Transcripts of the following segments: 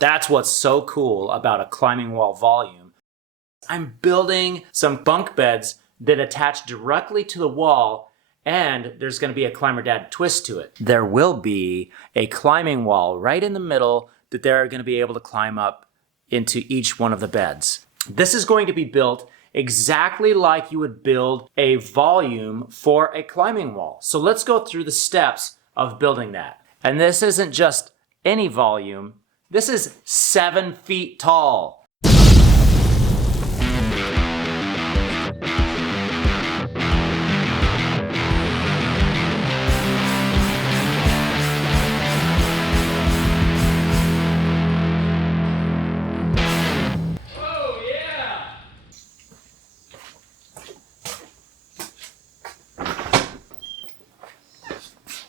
That's what's so cool about a climbing wall volume. I'm building some bunk beds that attach directly to the wall, and there's going to be a Climber Dad twist to it. There will be a climbing wall right in the middle that they're going to be able to climb up into each one of the beds. This is going to be built exactly like you would build a volume for a climbing wall. So let's go through the steps of building that. And this isn't just any volume. This is 7 feet tall.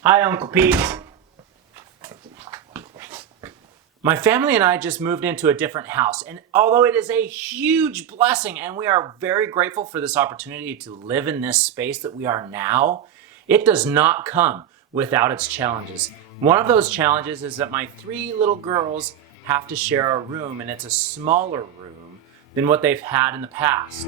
Hi, Uncle Pete. My family and I just moved into a different house, and although it is a huge blessing and we are very grateful for this opportunity to live in this space that we are now, it does not come without its challenges. One of those challenges is that my 3 little girls have to share a room, and it's a smaller room than what they've had in the past.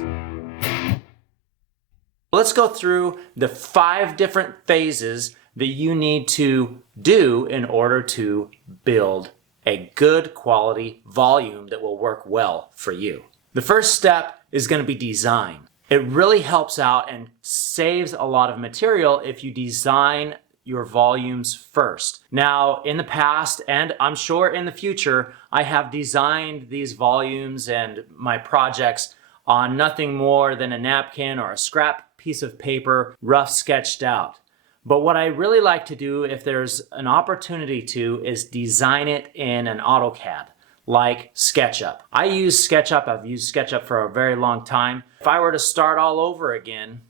Let's go through the 5 different phases that you need to do in order to build a good quality volume that will work well for you. The first step is going to be design. It really helps out and saves a lot of material if you design your volumes first. Now, in the past, and I'm sure in the future, I have designed these volumes and my projects on nothing more than a napkin or a scrap piece of paper, rough sketched out. But what I really like to do, if there's an opportunity to, is design it in an AutoCAD, like SketchUp. I use SketchUp. I've used SketchUp for a very long time. If I were to start all over again,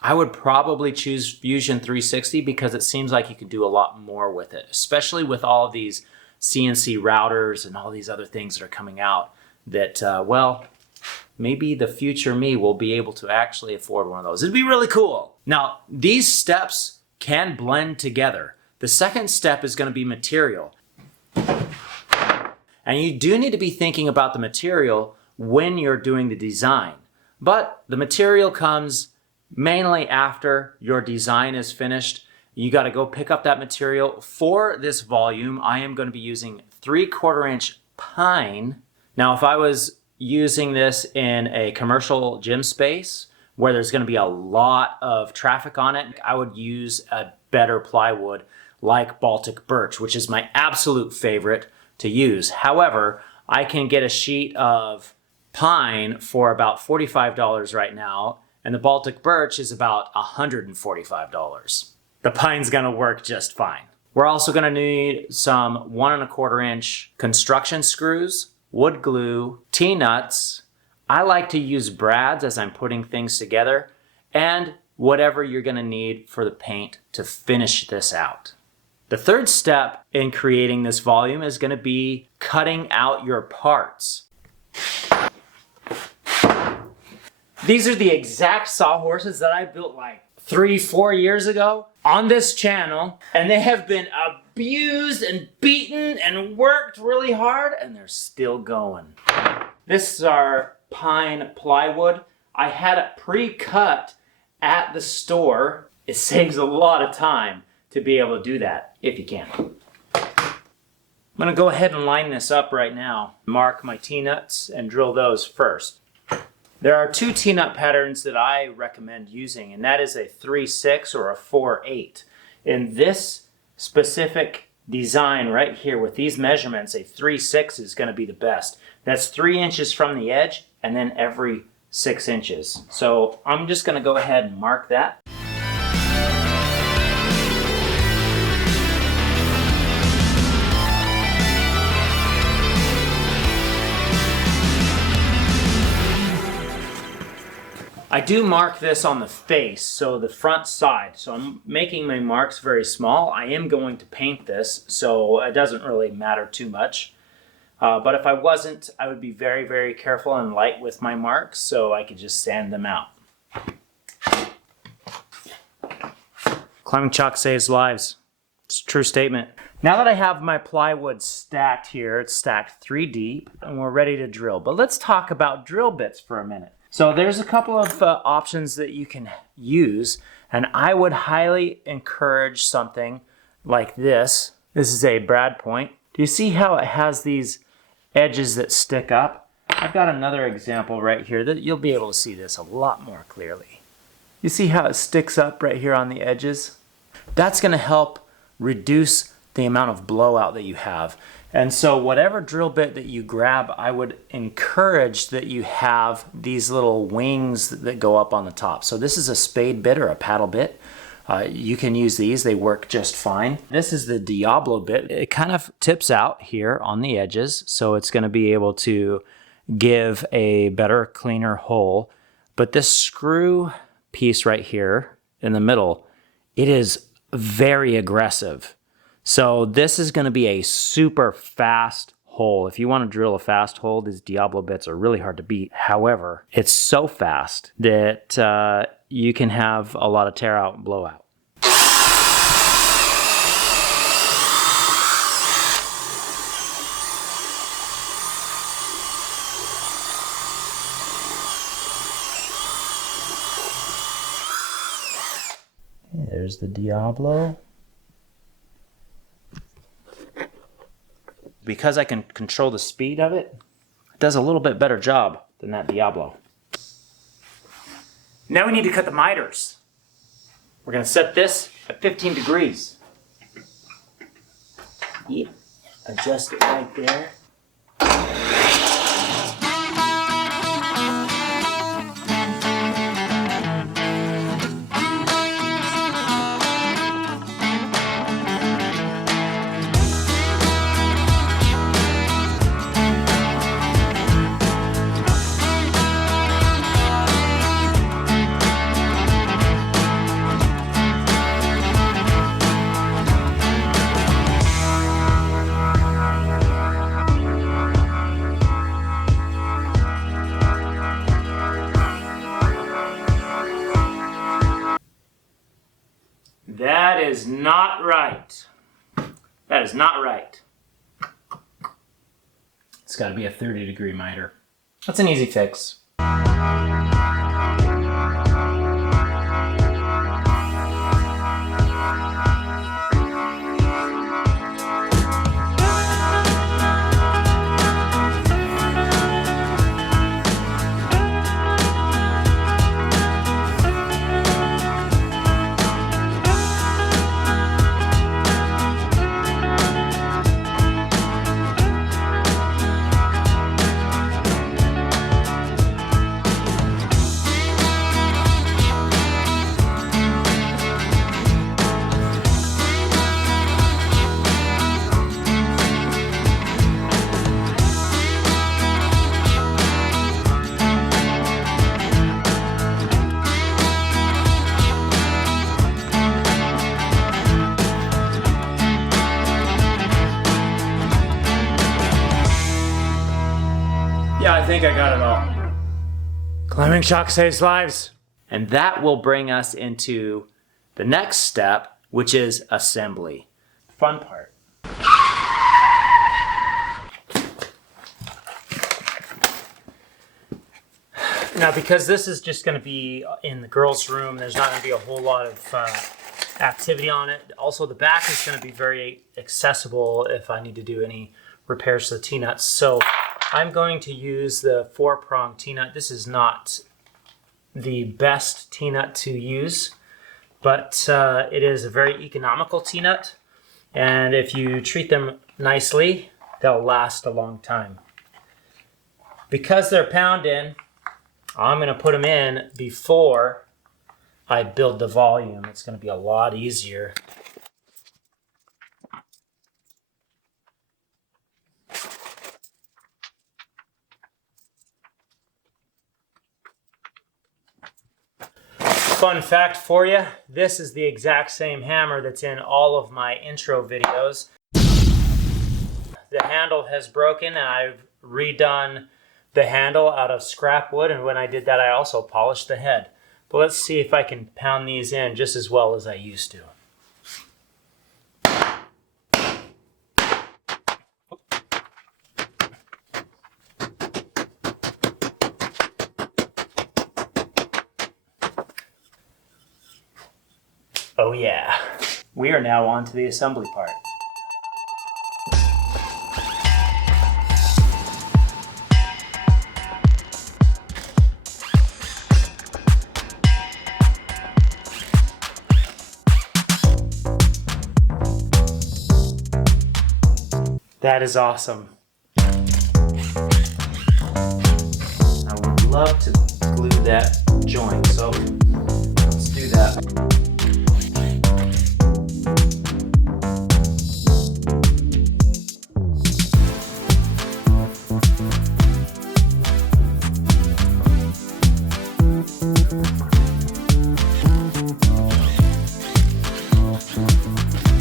I would probably choose Fusion 360 because it seems like you could do a lot more with it, especially with all of these CNC routers and all these other things that are coming out that, well, maybe the future me will be able to actually afford one of those. It'd be really cool. Now, these steps can blend together. The second step is going to be material. And you do need to be thinking about the material when you're doing the design. But the material comes mainly after your design is finished. You got to go pick up that material. For this volume, I am going to be using 3/4 inch pine. Now, if I was using this in a commercial gym space where there's going to be a lot of traffic on it, I would use a better plywood like Baltic birch, which is my absolute favorite to use. However, I can get a sheet of pine for about $45 right now, and the Baltic birch is about $145. The pine's going to work just fine. We're also going to need some 1 1/4 inch construction screws, wood glue, T-nuts. I like to use brads as I'm putting things together, and whatever you're going to need for the paint to finish this out. The third step in creating this volume is going to be cutting out your parts. These are the exact sawhorses that I built like 3-4 years ago on this channel, and they have been abused and beaten and worked really hard, and they're still going. This is our pine plywood. I had it pre-cut at the store. It saves a lot of time to be able to do that, if you can. I'm gonna go ahead and line this up right now. Mark my T-nuts and drill those first. There are 2 T-nut patterns that I recommend using, and that is a 3/6 or a 4/8. In this specific design right here with these measurements, a 3/6 is going to be the best. That's 3 inches from the edge and then every 6 inches. So I'm just going to go ahead and mark that. I do mark this on the face, so the front side. So I'm making my marks very small. I am going to paint this, so it doesn't really matter too much. But if I wasn't, I would be very, very careful and light with my marks so I could just sand them out. Climbing chalk saves lives. It's a true statement. Now that I have my plywood stacked here, it's stacked 3 deep, and we're ready to drill. But let's talk about drill bits for a minute. So there's a couple of options that you can use, and I would highly encourage something like this. This is a brad point. Do you see how it has these edges that stick up? I've got another example right here that you'll be able to see this a lot more clearly. You see how it sticks up right here on the edges? That's going to help reduce the amount of blowout that you have. And so whatever drill bit that you grab, I would encourage that you have these little wings that go up on the top. So this is a spade bit or a paddle bit. You can use these, they work just fine. This is the Diablo bit. It kind of tips out here on the edges, so it's going to be able to give a better, cleaner hole. But this screw piece right here in the middle, it is very aggressive. So this is going to be a super fast hole. If you want to drill a fast hole, these Diablo bits are really hard to beat. However, it's so fast that you can have a lot of tear out and blowout. There's the Diablo. Because I can control the speed of it, it does a little bit better job than that Diablo. Now we need to cut the miters. We're going to set this at 15 degrees. Yeah. Adjust it right there. That is not right. That is not right. It's got to be a 30-degree miter. That's an easy fix. Yeah, I think I got it all. Climbing shock saves lives. And that will bring us into the next step, which is assembly. Fun part. Now, because this is just going to be in the girls' room, there's not going to be a whole lot of activity on it. Also, the back is going to be very accessible if I need to do any repairs to the T-nuts. So I'm going to use the 4-prong T-nut. This is not the best T-nut to use, but it is a very economical T-nut. And if you treat them nicely, they'll last a long time. Because they're pound in, I'm going to put them in before I build the volume. It's going to be a lot easier. Fun fact for you, this is the exact same hammer that's in all of my intro videos. The handle has broken and I've redone the handle out of scrap wood, and when I did that I also polished the head. But let's see if I can pound these in just as well as I used to. Oh yeah. We are now on to the assembly part. That is awesome. I would love to glue that joint, so let's do that.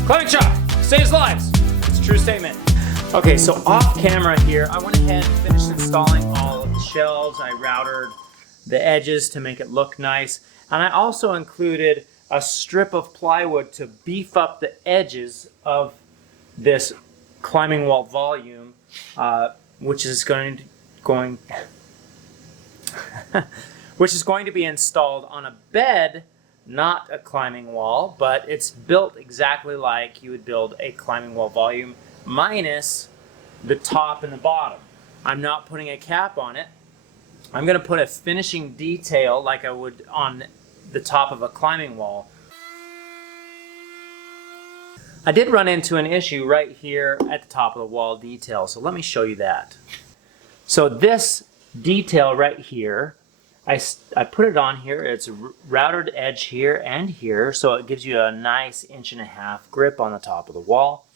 Climbing chalk saves lives. It's a true statement. Okay, so off camera here, I went ahead and finished installing all of the shelves. I routed the edges to make it look nice. And I also included a strip of plywood to beef up the edges of this climbing wall volume, which is going to be installed on a bed, not a climbing wall, but it's built exactly like you would build a climbing wall volume, minus the top and the bottom. I'm not putting a cap on it. I'm going to put a finishing detail like I would on the top of a climbing wall. I did run into an issue right here at the top of the wall detail, so let me show you that. So this detail right here, I put it on here. It's a routed edge here and here, so it gives you a nice 1.5 inch grip on the top of the wall.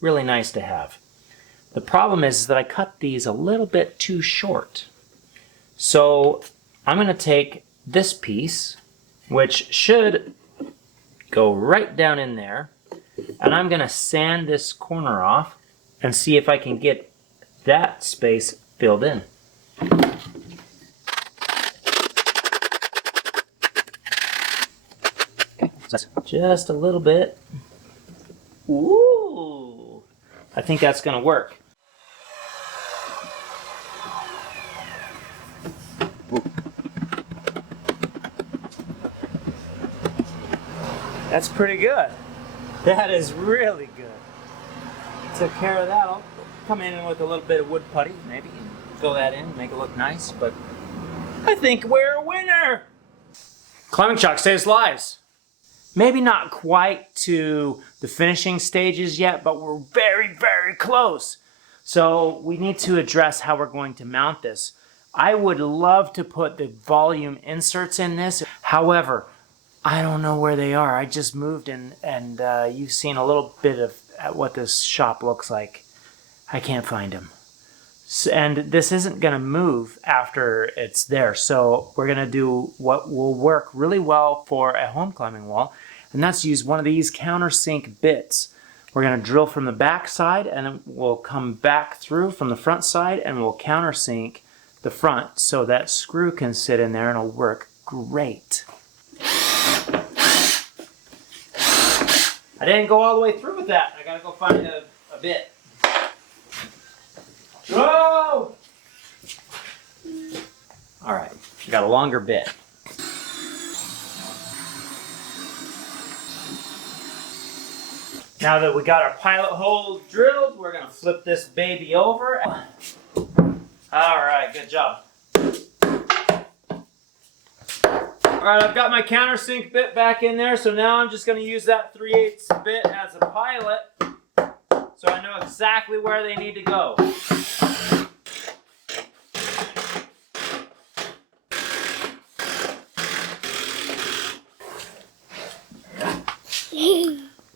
Really nice to have. The problem is that I cut these a little bit too short. So I'm going to take this piece, which should go right down in there, and I'm going to sand this corner off and see if I can get that space filled in. Okay, so just a little bit. Ooh, I think that's going to work. That's pretty good. That is really good. Took care of that. I'll come in with a little bit of wood putty, maybe, and fill that in, make it look nice, but I think we're a winner! Climbing chalk saves lives. Maybe not quite to the finishing stages yet, but we're very, very close. So we need to address how we're going to mount this. I would love to put the volume inserts in this. However, I don't know where they are. I just moved and you've seen a little bit of what this shop looks like. I can't find them. And this isn't going to move after it's there. So we're going to do what will work really well for a home climbing wall, and that's use one of these countersink bits. We're going to drill from the back side, and then we'll come back through from the front side, and we'll countersink the front so that screw can sit in there and it'll work great. I didn't go all the way through with that. I got to go find a bit. Whoa! All right, we got a longer bit. Now that we got our pilot hole drilled, we're gonna flip this baby over. All right, good job. All right, I've got my countersink bit back in there, so now I'm just gonna use that 3/8 bit as a pilot, so I know exactly where they need to go.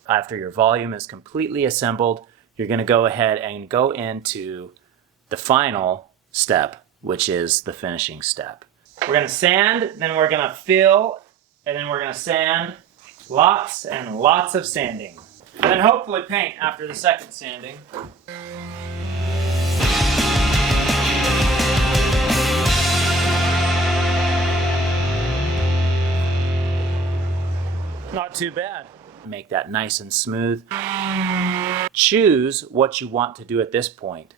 After your volume is completely assembled, you're going to go ahead and go into the final step, which is the finishing step. We're going to sand, then we're going to fill, and then we're going to sand. Lots and lots of sanding. And then hopefully paint after the second sanding. Not too bad. Make that nice and smooth. Choose what you want to do at this point.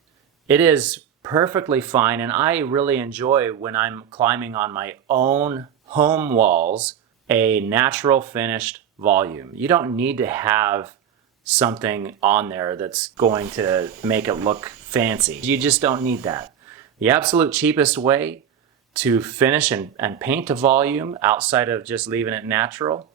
It is perfectly fine, and I really enjoy when I'm climbing on my own home walls, a natural finished volume. You don't need to have something on there that's going to make it look fancy. You just don't need that. The absolute cheapest way to finish and paint a volume outside of just leaving it natural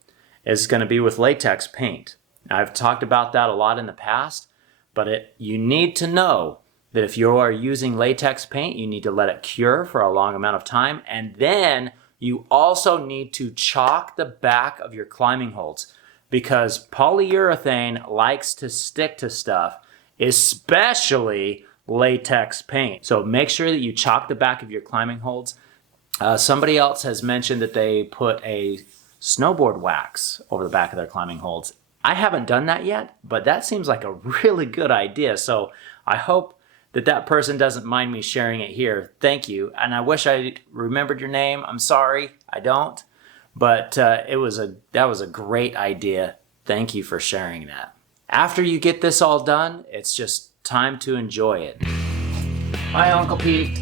is going to be with latex paint. Now, I've talked about that a lot in the past, but you need to know that if you are using latex paint, you need to let it cure for a long amount of time, and then you also need to chalk the back of your climbing holds, because polyurethane likes to stick to stuff, especially latex paint. So make sure that you chalk the back of your climbing holds. Somebody else has mentioned that they put a snowboard wax over the back of their climbing holds. I haven't done that yet, but that seems like a really good idea. So I hope that person doesn't mind me sharing it here. Thank you. And I wish I remembered your name. I'm sorry, I don't. But that was a great idea. Thank you for sharing that. After you get this all done, it's just time to enjoy it. Hi, Uncle Pete.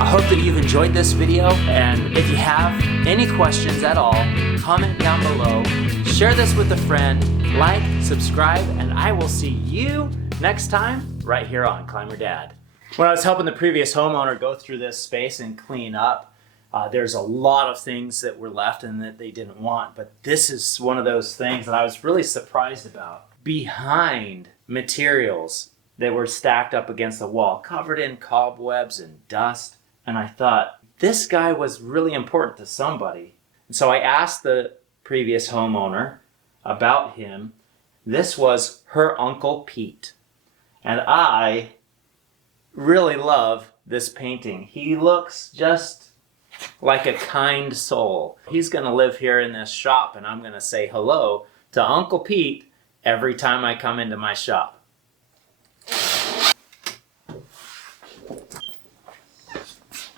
I hope that you've enjoyed this video, and if you have any questions at all, comment down below, share this with a friend, like, subscribe, and I will see you next time right here on Climber Dad. When I was helping the previous homeowner go through this space and clean up, there's a lot of things that were left and that they didn't want, but this is one of those things that I was really surprised about. Behind materials that were stacked up against the wall, covered in cobwebs and dust. And I thought, this guy was really important to somebody. And so I asked the previous homeowner about him. This was her Uncle Pete. And I really love this painting. He looks just like a kind soul. He's gonna live here in this shop, and I'm gonna say hello to Uncle Pete every time I come into my shop.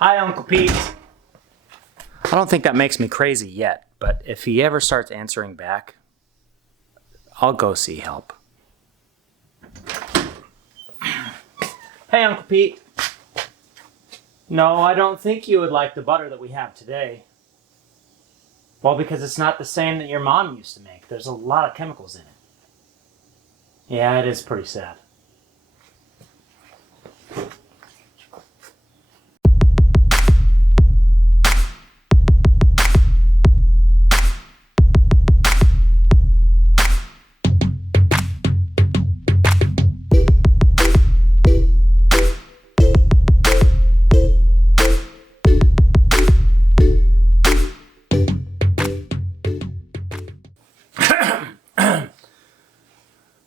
Hi, Uncle Pete. I don't think that makes me crazy yet, but if he ever starts answering back, I'll go see help. Hey, Uncle Pete. No, I don't think you would like the butter that we have today. Well, because it's not the same that your mom used to make. There's a lot of chemicals in it. Yeah, it is pretty sad.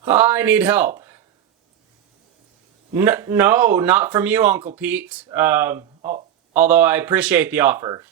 I need help. No, not from you, Uncle Pete. Although I appreciate the offer.